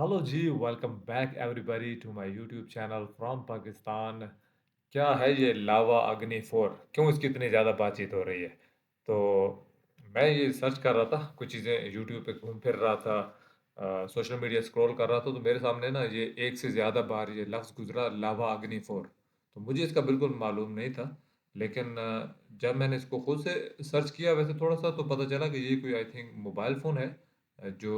Hello जी, welcome back everybody to my YouTube channel from Pakistan. क्या है ये लावा अग्नि 4? क्यों इसकी इतनी ज़्यादा बातचीत हो रही है? तो मैं ये सर्च कर रहा था, कुछ चीज़ें यूट्यूब पे घूम फिर रहा था, सोशल मीडिया स्क्रॉल कर रहा था, तो मेरे सामने ना ये एक से ज़्यादा बार ये लफ्ज़ गुजरा, लावा अग्नि 4। तो मुझे इसका बिल्कुल मालूम नहीं था, लेकिन जब मैंने इसको खुद से सर्च किया वैसे थोड़ा सा, तो पता चला कि ये कोई आई थिंक मोबाइल फ़ोन है, जो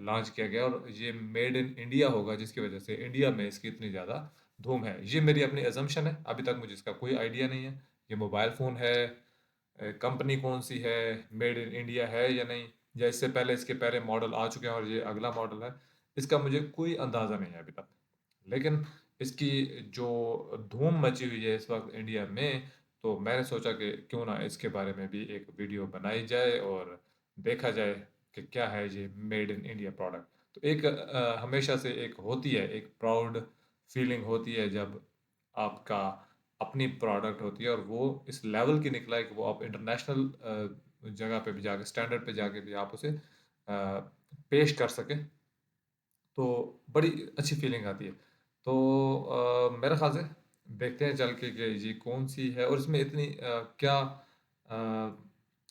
लॉन्च किया गया, और ये मेड इन इंडिया होगा, जिसकी वजह से इंडिया में इसकी इतनी ज़्यादा धूम है। ये मेरी अपनी अजम्पशन है, अभी तक मुझे इसका कोई आइडिया नहीं है ये मोबाइल फ़ोन है, कंपनी कौन सी है, मेड इन इंडिया है या नहीं, या इससे पहले इसके पहले मॉडल आ चुके हैं और ये अगला मॉडल है। इसका मुझे कोई अंदाज़ा नहीं है अभी तक, लेकिन इसकी जो धूम मची हुई है इस वक्त इंडिया में, तो मैंने सोचा कि क्यों ना इसके बारे में भी एक वीडियो बनाई जाए और देखा जाए कि क्या है ये मेड इन इंडिया प्रोडक्ट। तो एक हमेशा से एक होती है, एक प्राउड फीलिंग होती है जब आपका अपनी प्रोडक्ट होती है और वो इस लेवल की निकला है कि वो आप इंटरनेशनल जगह पे भी जाके, स्टैंडर्ड पे जाके भी आप उसे पेश कर सकें, तो बड़ी अच्छी फीलिंग आती है। तो मेरे ख्याल से देखते हैं चल के कि ये कौन सी है और इसमें इतनी क्या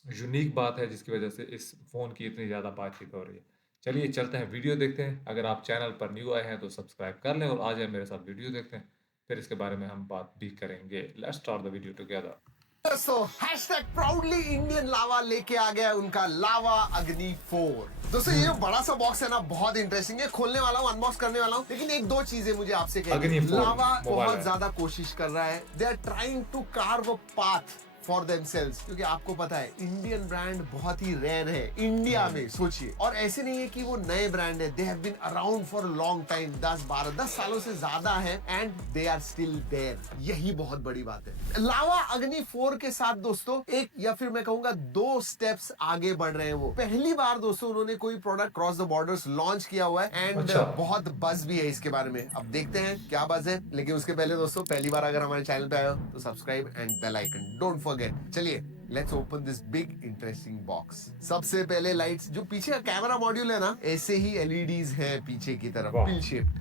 यूनिक बात है जिसकी वजह से इस फ़ोन की इतनी ज़्यादा बातचीत हो रही है। चलिए चलते हैं, वीडियो देखते हैं। अगर आप चैनल पर न्यू आए हैं तो सब्सक्राइब कर लें और आ जाए मेरे साथ, वीडियो देखते हैं, फिर इसके बारे में हम बात भी करेंगे। Let's start the video together. दोस्तों हैशटैग प्राउडली इंडियन लावा लेके आ गया है उनका लावा अग्नि 4। दोस्तों ये जो बड़ा सा बॉक्स है ना, बहुत इंटरेस्टिंग है। खोलने वाला हूँ, अनबॉक्स करने वाला हूँ, लेकिन एक दो चीजें मुझे आपसे कहनी अग्नि है। 4 लावा मोबाइल बहुत है। ज्यादा कोशिश कर रहा है, they are trying to carve a path for themselves, क्योंकि आपको पता है इंडियन ब्रांड बहुत ही रेयर है इंडिया में, सोचिए। और ऐसे नहीं है कि वो नए ब्रांड है, they have been around for long time, 10 सालों से ज्यादा है, and they are still there. यही बहुत बड़ी बात है। लावा अग्नि 4 के साथ दोस्तों एक, या फिर मैं कहूंगा दो स्टेप्स आगे बढ़ रहे हैं। वो पहली बार दोस्तों उन्होंने कोई product cross the borders launch किया हुआ है, एंड अच्छा। बहुत बज भी है इसके बारे में। अब देखते हैं क्या बज है, लेकिन उसके पहले दोस्तों पहली बार अगर हमारे चैनल पे आए हो तो subscribe and bell icon don't forget. चलिए let's open this big interesting box. सबसे पहले लाइट्स, जो पीछे का कैमरा मॉड्यूल है ना, ऐसे ही एलईडीज हैं पीछे की तरफ, वाह, पिल शेप्ड।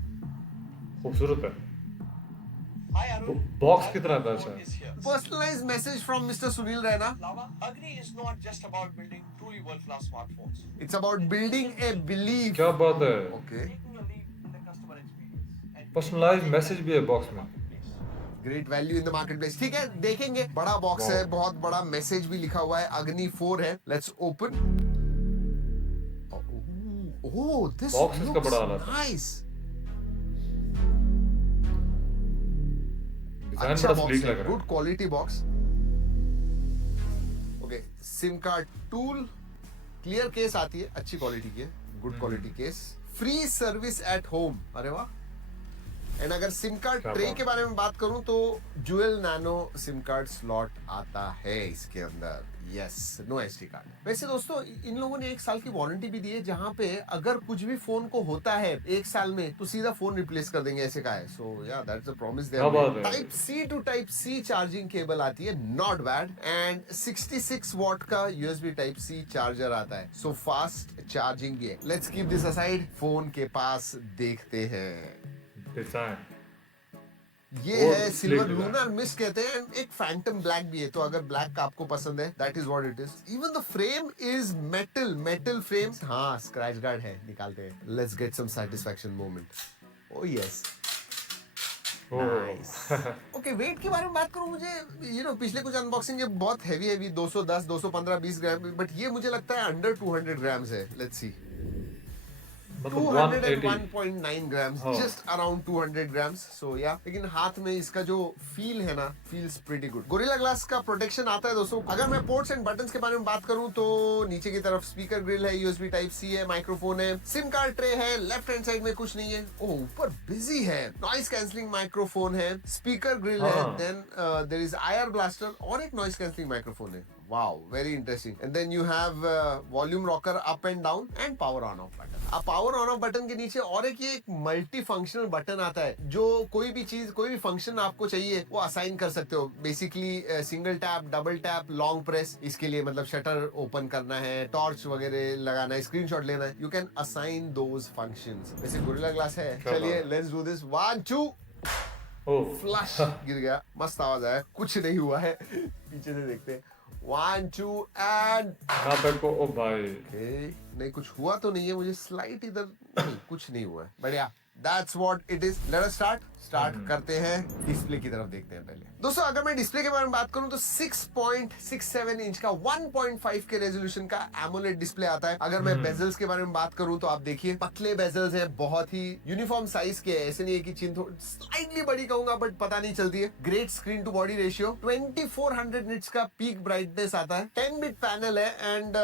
खूबसूरत है। Hi Arun, बॉक्स Agni कितना था? 4 अच्छा। is here. Personalised message from mister Sunil Raina. Lava Agni is not just about building truly world-class smartphones. It's about building a belief. क्या बात है, okay, Taking a leap in the customer experience and creating a personalised big message भी है value box in the में। marketplace. Great value in the market place. ठीक है, देखेंगे। बड़ा बॉक्स वाह, है, बहुत बड़ा मैसेज भी लिखा हुआ है, अग्नि 4 है। Let's open. Oh, this box इसका लुक्स बड़ा वाला था, नाइस। डिजाइन अच्छा बड़ा बॉक्स स्लीक है, लग रहा गुड है। Quality box. Okay, SIM card tool, clear case आती है, अच्छी क्वालिटी की है, good quality case. Free service at home, अरे वाह। एंड अगर सिम कार्ड क्या ट्रे बात के है। बारे में बात करूं तो dual nano SIM card slot आता है इसके अंदर। Yes, no SD card. वैसे दोस्तों इन लोगों ने 1 साल की वारंटी भी दी है, जहां पे अगर कुछ भी फोन को होता है 1 साल में तो सीधा फोन रिप्लेस कर देंगे, ऐसे कहा है। सो या दैट्स अ प्रॉमिस दे क्या हैव बात मेड। है। Type C to type C charging cable आती है, नॉट बैड। एंड 66 वॉट का यूएसबी टाइप सी चार्जर आता है, सो फास्ट चार्जिंग भी है। Let's keep this aside, phone के पास देखते हैं। डिजाइन ये है बहुत sleek silver design. Lunar mist कहते हैं, and एक फैंटम ब्लैक भी है, तो अगर ब्लैक आपको पसंद है, that is what it is. Even the frame is metal, metal frame. हाँ, स्क्रैच गार्ड है, निकालते हैं। Let's get some satisfaction moment. Oh yes, nice. Oh. Okay, wait के बारे में बात करूं, मुझे पिछले कुछ अनबॉक्सिंग ये बहुत हैवी हैवी, 210, 215, 20 ग्राम, बट ये मुझे लगता है अंडर 200 ग्राम्स है। Let's see. मतलब 180। 201.9 grams, हाँ। just around 200 grams. So yeah, लेकिन हाथ में इसका जो फील है ना, feels pretty good. Gorilla glass का प्रोटेक्शन आता है दोस्तों। अगर मैं पोर्ट्स एंड बटन्स के बारे में बात करूं तो नीचे की तरफ स्पीकर ग्रिल है, यूएसबी टाइप सी है, माइक्रोफोन है, सिम कार्ड ट्रे है, लेफ्ट हैंड साइड में कुछ नहीं है। ओह, ऊपर बिजी है, नॉइस कैंसलिंग माइक्रोफोन है, स्पीकर ग्रिल है, हाँ। Then there is IR blaster और एक नॉइस कैंसलिंग माइक्रोफोन है। Wow, very interesting. And then you have volume rocker up and down and power on off button. अब पावर ऑन ऑफ बटन के नीचे और एक मल्टी फंक्शनल बटन आता है जो कोई भी चीज कोई भी फंक्शन आपको चाहिए वो असाइन कर सकते हो. Basically single tap, double tap, long press, इसके लिए मतलब शटर ओपन करना है, टॉर्च वगैरह लगाना है, स्क्रीनशॉट लेना है, you can assign those functions. वैसे गोरिल्ला ग्लास है. चलिए लेट्स डू दिस. 1 2 फ्लश गिर गया. मस्त आवाज आया. कुछ नहीं हुआ है. पीछे से देखते हैं. 1 2 एंड ना तक को ओ भाई नहीं कुछ हुआ तो नहीं है. मुझे स्लाइट इधर नहीं कुछ नहीं हुआ है. बढ़िया. That's what it is. Let us start करते हैं. डिस्प्ले की तरफ देखते हैं पहले. दोस्तों अगर मैं डिस्प्ले के बारे में बात करूं तो 6.67 इंच का 1.5 के रेजोल्यूशन का एमोलेड डिस्प्ले आता है. अगर मैं बेजल्स के बारे में बात करूं तो आप देखिए पतले बेजल्स हैं, बहुत ही यूनिफॉर्म साइज के हैं. ऐसे नहीं है कि चिन स्लाइटली बड़ी कहूंगा बट पता नहीं चलती है. Great screen to body ratio. 2400 nits का पीक ब्राइटनेस आता है. 10 बिट पैनल है एंड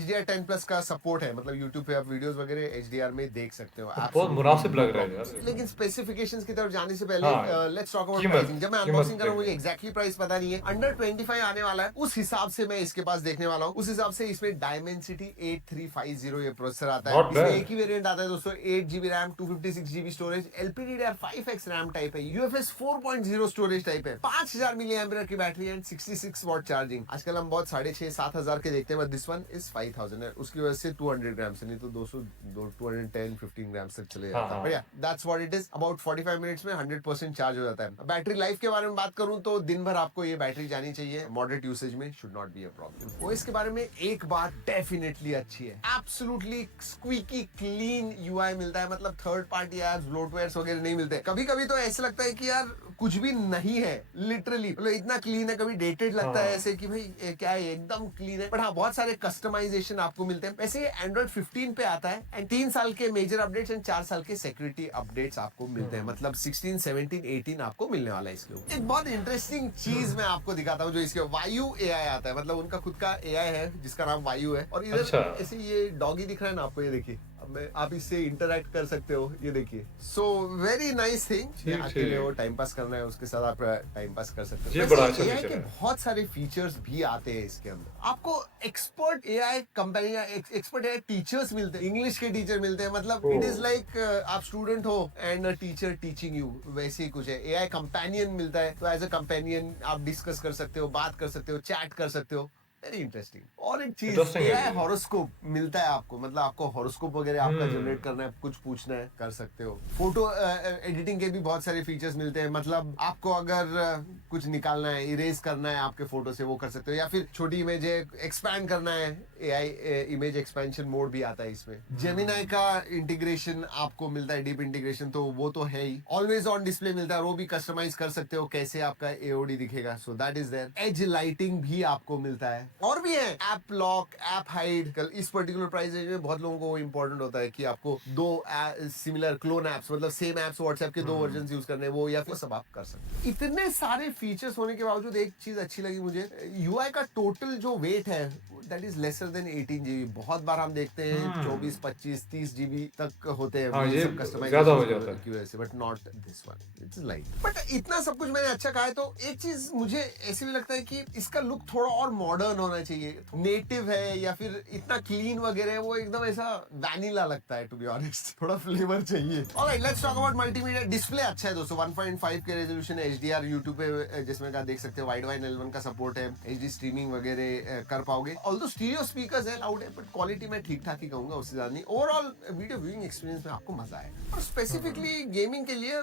HDR10 प्लस का सपोर्ट है. मतलब यूट्यूब पे आप वीडियोस वगैरह HDR में देख सकते हो. बहुत मुनासिब लग रहा है यार. लेकिन स्पेसिफिकेशंस की तरफ जाने से पहले लेट्स टॉक अबाउट कीमत, प्राइसिंग. जब मैं कीमत अनबॉक्सिंग कर रहा हूं देखते मुझे एग्जैक्टली प्राइस पता नहीं है. अंडर 25 आने वाला है उस हिसाब से मैं इसके पास देखने वाला हूं. उस हिसाब से इसमें Dimensity 8350 ये प्रोसेसर आता है. Not इसमें bad. एक ही वेरिएंट आता है दोस्तों. 8GB RAM, 256GB storage, LPDDR5X RAM type है, UFS 4.0 स्टोरेज टाइप है, 5000 mAh की बैटरी एंड 66 वॉट चार्जिंग. आजकल हम बहुत 6,500-7,000 के देखते हैं बट दिस वन इज 5000 है. उसकी वजह से 200 ग्राम से नहीं तो 210-15 ग्राम तक चले जाता है. बढ़िया. That's what it is. About 45 minutes में 100% चार्ज हो जाता है. बैटरी लाइफ के बारे में बात करूं तो दिन भर आपको ये बैटरी जानी चाहिए. मॉडरेट यूसेज में should not be a problem. OS के बारे में एक बात डेफिनेटली अच्छी है. एब्सोल्युटली स्क्वीकी क्लीन यूआई मिलता है. मतलब थर्ड पार्टी एप्स, ब्लोटवेयर्स वगैरह नहीं मिलते. कभी कभी तो ऐसा लगता है कि यार कुछ भी नहीं है. लिटरली मतलब इतना क्लीन है. कभी डेटेड लगता है ऐसे कि भाई क्या है एकदम क्लीन है. बट हाँ बहुत सारे कस्टमाइजेशन आपको मिलते हैं. वैसे ये Android 15 पे आता है एंड 3 साल के मेजर अपडेट्स एंड 4 साल के सिक्योरिटी अपडेट्स आपको मिलते हैं. मतलब 16, 17, 18 आपको मिलने वाला है इसके ऊपर. एक बहुत इंटरेस्टिंग चीज मैं आपको दिखाता हूँ जो इसके वायु AI आता है. मतलब उनका खुद का AI है जिसका नाम वायु है. और इधर ऐसे ये डॉगी दिख रहा है ना आपको. ये देखिए आप इससे इंटरैक्ट कर सकते हो. ये देखिए. So very nice thing. अकेले हो टाइम पास करना है उसके साथ आप टाइम पास कर सकते हो. ये बड़ा अच्छा AI फीचर के है. बहुत सारे फीचर्स भी आते हैं इसके अंदर. आपको एक्सपर्ट AI कंपनी या एक्सपर्ट AI टीचर्स मिलते हैं. इंग्लिश के टीचर मिलते हैं. मतलब इट इज लाइक आप स्टूडेंट हो एंड टीचर टीचिंग यू. वैसे ही कुछ है. AI कंपेनियन मिलता है. तो एज अ कंपेनियन आप डिस्कस कर सकते हो, बात कर सकते हो, चैट कर सकते हो. Very interesting. और एक चीज AI हॉरोस्कोप मिलता है आपको. मतलब आपको हॉरोस्कोप वगैरह आपका जनरेट करना है, कुछ पूछना है, कर सकते हो. फोटो एडिटिंग के भी बहुत सारे फीचर्स मिलते हैं. मतलब आपको अगर कुछ निकालना है, इरेज करना है आपके फोटो से, वो कर सकते हो. या फिर छोटी इमेज एक्सपैंड करना है, AI इमेज एक्सपेंशन मोड भी आता है इसमें. जेमिनाई का इंटीग्रेशन आपको मिलता है, डीप इंटीग्रेशन. तो वो तो है ही. ऑलवेज ऑन डिस्प्ले मिलता है. वो भी कस्टमाइज कर सकते हो कैसे आपका AOD दिखेगा. So that is there. Edge lighting भी आपको मिलता है. और भी है ऐप लॉक, ऐप हाइड. कल इस पर्टिकुलर प्राइस रेंज में बहुत लोगों को इंपॉर्टेंट होता है कि आपको 2 सिमिलर क्लोन एप्स, मतलब सेम एप्स व्हाट्सएप के 2 वर्जन यूज करने, वो या फिर सब आप कर सकते हैं. इतने सारे फीचर्स होने के बावजूद एक चीज अच्छी लगी मुझे. UI का टोटल जो वेट है that is lesser than 18 GB. बहुत बार हम देखते हैं 24, 25, 30 GB तक होते हैं. हाँ, ये कस्टमाइजेशन ज्यादा हो जाता है की वजह से. But not this one. Its light. But इतना सब कुछ मैंने अच्छा कहा है तो एक चीज मुझे ऐसे भी लगता है कि इसका लुक थोड़ा और मॉडर्न होना चाहिए. नेटिव है या फिर इतना क्लीन वगैरह, वो एकदम ऐसा वैनिला लगता है टू बी ऑनेस्ट. थोड़ा फ्लेवर चाहिए. Alright let's talk about multimedia. Display अच्छा है दोस्तों. 1.5 के रेजोल्यूशन है. HDR यूट्यूब पे जिसमें का देख सकते हो. वाइड वाइन L1 का सपोर्ट है. HD स्ट्रीमिंग वगैरह कर पाओगे. ऑल्दो स्टीरियो स्पीकर्स है, लाउड है, बट क्वालिटी मैं ठीक ठाक ही कहूंगा, उससे ज्यादा नहीं. ओवरऑल वीडियो व्यूइंग एक्सपीरियंस में आपको मजा आए. और स्पेसिफिकली गेमिंग के लिए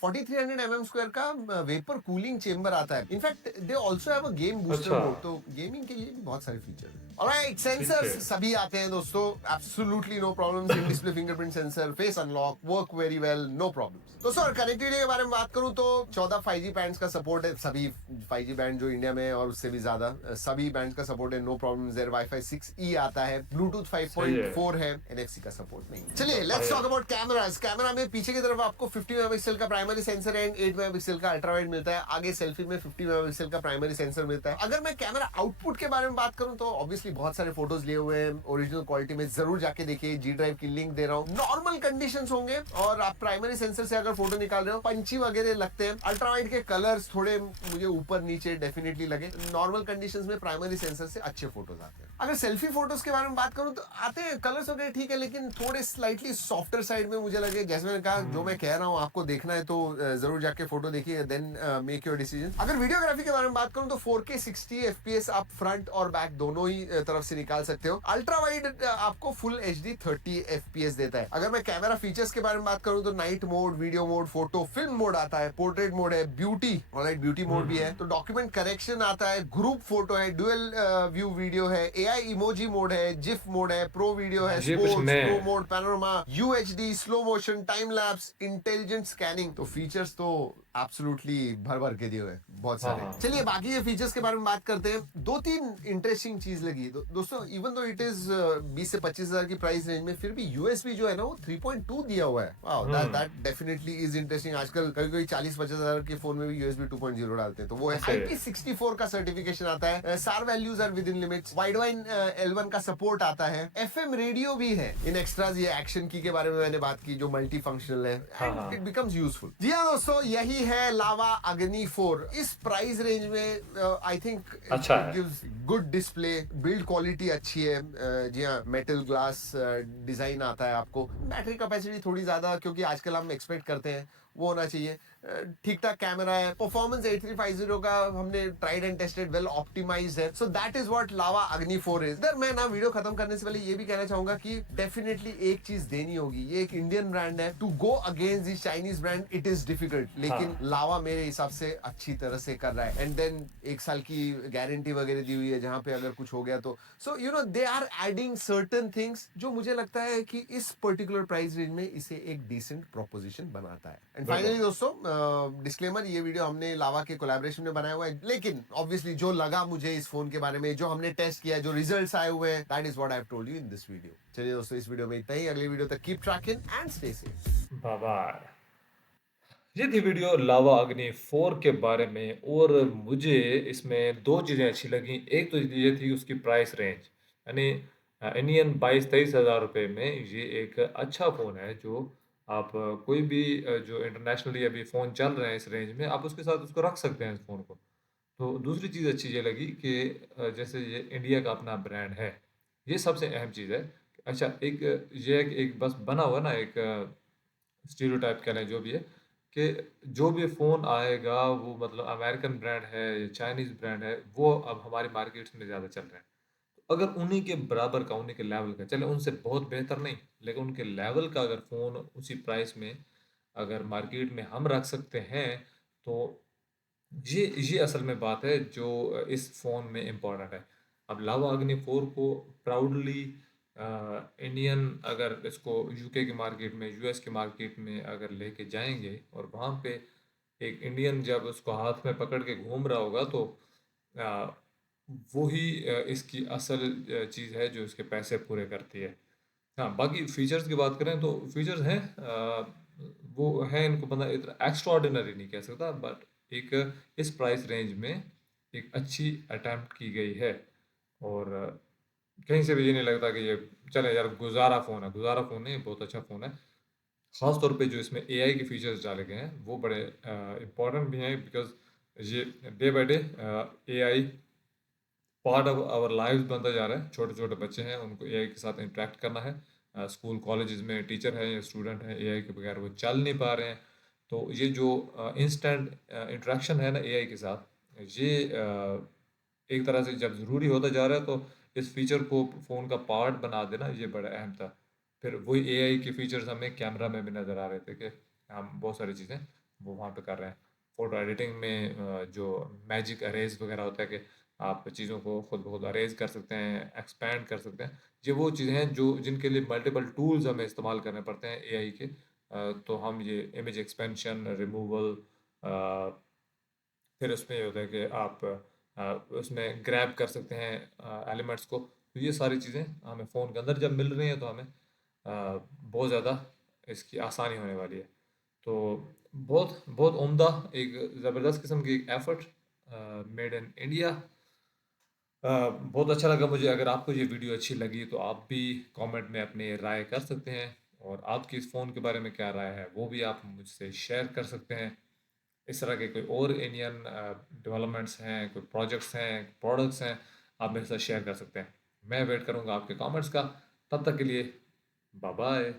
4300 mm² का वेपर कूलिंग चेंबर आता है. In fact they also have a game booster mode. तो गेमिंग के लिए भी बहुत सारे फीचर है. ऑलराइट सेंसर्स सभी आते हैं दोस्तों. Absolutely no problems. In display fingerprint sensor, face unlock, work very well, no problems. दोस्तों और कनेक्टिविटी के बारे में बात करूं तो 14 5G बैंड्स का सपोर्ट है. सभी 5G बैंड जो इंडिया में है और उससे भी ज्यादा सभी बैंड का सपोर्ट है. No problems there. Wi-Fi 6E आता है. ब्लूटूथ 5.4 है. NFC का सपोर्ट नहीं. चलिए let's talk about cameras. Camera में पीछे की तरफ आपको 50 मेगापिक्सल का प्राइमरी सेंसर एंड 8 मेगापिक्सल का अल्ट्रा वाइड मिलता है. आगे सेल्फी में 50 मेगापिक्सल का प्राइमरी सेंसर मिलता है. अगर मैं कैमरा आउटपुट के बारे में बात करूं तो ऑब्वियसली बहुत सारे फोटोज लिए हुए हैं ओरिजिनल क्वालिटी में, जरूर जाके देखिए, जी ड्राइव की लिंक दे रहा हूँ। नॉर्मल कंडीशंस होंगे और आप प्राइमरी सेंसर से अगर फोटो निकाल रहे हो, पंची वगैरह लगते हैं। अल्ट्रा वाइड के कलर्स थोड़े मुझे ऊपर नीचे डेफिनेटली लगे। नॉर्मल कंडीशंस में प्राइमरी सेंसर से अच्छे फोटोज आते हैं। अगर सेल्फी फोटोज के बारे में बात करूं तो आते हैं, कलर्स वगैरह ठीक है, लेकिन थोड़े स्लाइटली सॉफ्टर साइड में मुझे लगे। जैसे मैंने कहा, जो मैं कह रहा हूँ आपको देखना है तो जरूर जाके फोटो देखिए, देन मेक योर डिसीजन। अगर वीडियोग्राफी के बारे में बात करूं तो 4K 60 FPS आप फ्रंट और बैक दोनों ही तरफ से निकाल सकते हो। अल्ट्रा वाइड आपको फुल HD 30 FPS देता है। अगर मैं कैमरा फीचर्स के बारे में बात करूं तो night mode, video mode, photo, film mode आता है, पोर्ट्रेट मोड है, ब्यूटी ऑलराइट ब्यूटी मोड भी है, तो डॉक्यूमेंट करेक्शन आता है, ग्रुप फोटो है, डुअल व्यू वीडियो है, AI इमोजी मोड है, जिफ मोड है, प्रो वीडियो है, ये कुछ स्पोर्ट्स, नए प्रो हैं। Mode, panorama, UHD, slow motion, time lapse, intelligent scanning. तो फीचर्स तो एब्सोल्युटली भर भर के दिए हुए हैं, बहुत हाँ सारे। हाँ। चलिए बाकी ये फीचर्स के बारे में बात करते हैं। दो तीन इंटरेस्टिंग चीज लगी दोस्तों। इवन दो इट इज 20 से 25 हजार की प्राइस रेंज में, फिर भी USB जो है ना वो 3.2 दिया हुआ है। Wow, that definitely is interesting. आजकल कभी कभी 40-50 हजार के फोन में भी USB 2.0 डालते हैं, तो वो है। ऐसे IP64 का सर्टिफिकेशन आता है, SAR values are within limits, Widevine L1 का सपोर्ट आता है, FM रेडियो भी है। इन एक्स्ट्राज ये एक्शन की के बारे में मैंने बात की, जो मल्टी फंक्शनल है, हाँ हाँ। And it becomes useful. जी हाँ दोस्तों, यही है लावा अग्नि 4। इस प्राइस रेंज में आई थिंक अच्छा इट है। Gives good display, build quality अच्छी है। जी हाँ, मेटल ग्लास डिजाइन आता है आपको। बैटरी कैपेसिटी थोड़ी ज्यादा, क्योंकि आजकल हम एक्सपेक्ट करते हैं, वो होना चाहिए। ठीक ठाक कैमरा है। परफॉर्मेंस 8350 का हमने tried and tested, well optimised है। So that is what Lava Agni 4 is. इधर मैं ना वीडियो खत्म करने से पहले ये भी कहना चाहूंगा कि डेफिनेटली एक चीज देनी होगी, ये एक इंडियन ब्रांड है, to go against this Chinese brand it is difficult, लेकिन हाँ। लावा मेरे हिसाब से अच्छी तरह से कर रहा है। एंड देन 1 साल की गारंटी वगैरह दी हुई है, जहां पे अगर कुछ हो गया तो so you know they are adding certain things, जो मुझे लगता है कि इस पर्टिकुलर प्राइस रेंज में इसे एक डिसेंट प्रोपोजिशन बनाता है। एंड फाइनली बिल्कुल। दोस्तों, डिस्क्लेमर, ये वीडियो हमने लावा के कोलैबोरेशन में बनाया हुआ है, लेकिन ऑब्वियसली जो लगा मुझे इस फोन के बारे में, जो हमने टेस्ट किया, जो रिजल्ट्स आए हुए हैं, that is what I have told you in this video. चलिए दोस्तों, इस वीडियो में इतना ही। अगली वीडियो तक keep tracking and stay safe. Bye bye. ये थी वीडियो लावा अग्नि 4 के बारे में, और मुझे इसमें 2 चीज़ें अच्छी लगीं। एक तो ये थी उसकी प्राइस रेंज, यानी इंडियन 22-23 हज़ार रुपए में ये एक अच्छा फ़ोन है, जो आप कोई भी जो इंटरनेशनली अभी फ़ोन चल रहे हैं इस रेंज में, आप उसके साथ उसको रख सकते हैं इस फ़ोन को। तो दूसरी चीज़ अच्छी ये लगी कि जैसे ये इंडिया का अपना ब्रांड है, ये सबसे अहम चीज़ है। अच्छा, एक ये है कि एक बस बना हुआ ना एक स्टीरियोटाइप कह लें जो भी है, कि जो भी फ़ोन आएगा वो मतलब अमेरिकन ब्रांड है या चाइनीज़ ब्रांड है, वो अब हमारी मार्केट्स में ज़्यादा चल रहे हैं। तो अगर उन्हीं के बराबर का, उन्हीं के लेवल का, चले उनसे बहुत बेहतर नहीं, लेकिन उनके लेवल का अगर फ़ोन उसी प्राइस में अगर मार्केट में हम रख सकते हैं, तो ये असल में बात है जो इस फ़ोन में इम्पोर्टेंट है। अब लावा अग्नि 4 को प्राउडली इंडियन अगर इसको यूके की मार्केट में, यूएस की मार्केट में अगर लेके जाएँगे, और वहाँ पे एक इंडियन जब उसको हाथ में पकड़ के घूम रहा होगा, तो अ, वो ही इसकी असल चीज़ है जो इसके पैसे पूरे करती है। हाँ, बाकी फीचर्स की बात करें तो फीचर्स हैं, वो हैं, इनको बंदा इतना एक्स्ट्राऑर्डिनरी नहीं कह सकता, बट एक इस प्राइस रेंज में एक अच्छी अटेम्प्ट की गई है। और कहीं से भी ये नहीं लगता कि ये चले यार गुजारा फ़ोन है, गुजारा फ़ोन नहीं, बहुत अच्छा फ़ोन है। ख़ास तौर पे जो इसमें एआई के फीचर्स डाले गए हैं वो बड़े इम्पोर्टेंट भी हैं, बिकॉज़ ये day by day AI part of our lives बनता जा रहा है। छोटे-छोटे बच्चे हैं, उनको एआई के साथ इंटरैक्ट करना है। स्कूल कॉलेजेस में टीचर हैं या स्टूडेंट हैं, एआई के बगैर वो चल नहीं पा रहे हैं। तो ये जो इंस्टेंट इंटरेक्शन है ना एआई के साथ, ये एक तरह से जब ज़रूरी होता जा रहा है, तो इस फीचर को फ़ोन का पार्ट बना देना ये बड़ा अहम था। फिर वही एआई के फीचर्स हमें कैमरा में भी नज़र आ रहे थे कि हम बहुत सारी चीज़ें वो वहाँ पे कर रहे हैं। फ़ोटो एडिटिंग में जो मैजिक अरेज़ वगैरह होता है कि आप चीज़ों को खुद ब खुद अरेज़ कर सकते हैं, एक्सपैंड कर सकते हैं। ये वो चीज़ें हैं जो जिनके लिए मल्टीपल टूल्स हमें इस्तेमाल करने पड़ते हैं एआई के। तो हम ये इमेज एक्सपेंशन, रिमूवल, अ, फिर उसमें ये होता है कि आप उसमें ग्रैब कर सकते हैं एलिमेंट्स को। तो ये सारी चीज़ें हमें फ़ोन के अंदर जब मिल रही हैं, तो हमें बहुत ज़्यादा इसकी आसानी होने वाली है। तो बहुत बहुत उम्दा, एक ज़बरदस्त किस्म की एक एफ़र्ट मेड इन इंडिया। बहुत अच्छा लगा मुझे। अगर आपको ये वीडियो अच्छी लगी तो आप भी कमेंट में अपनी राय कर सकते हैं, और आपकी इस फ़ोन के बारे में क्या राय है वो भी आप मुझसे शेयर कर सकते हैं। इस तरह के कोई और इंडियन डेवलपमेंट्स हैं, कोई प्रोजेक्ट्स हैं, प्रोडक्ट्स हैं, आप मेरे साथ शेयर कर सकते हैं। मैं वेट करूँगा आपके कमेंट्स का। तब तक के लिए बाय बाय।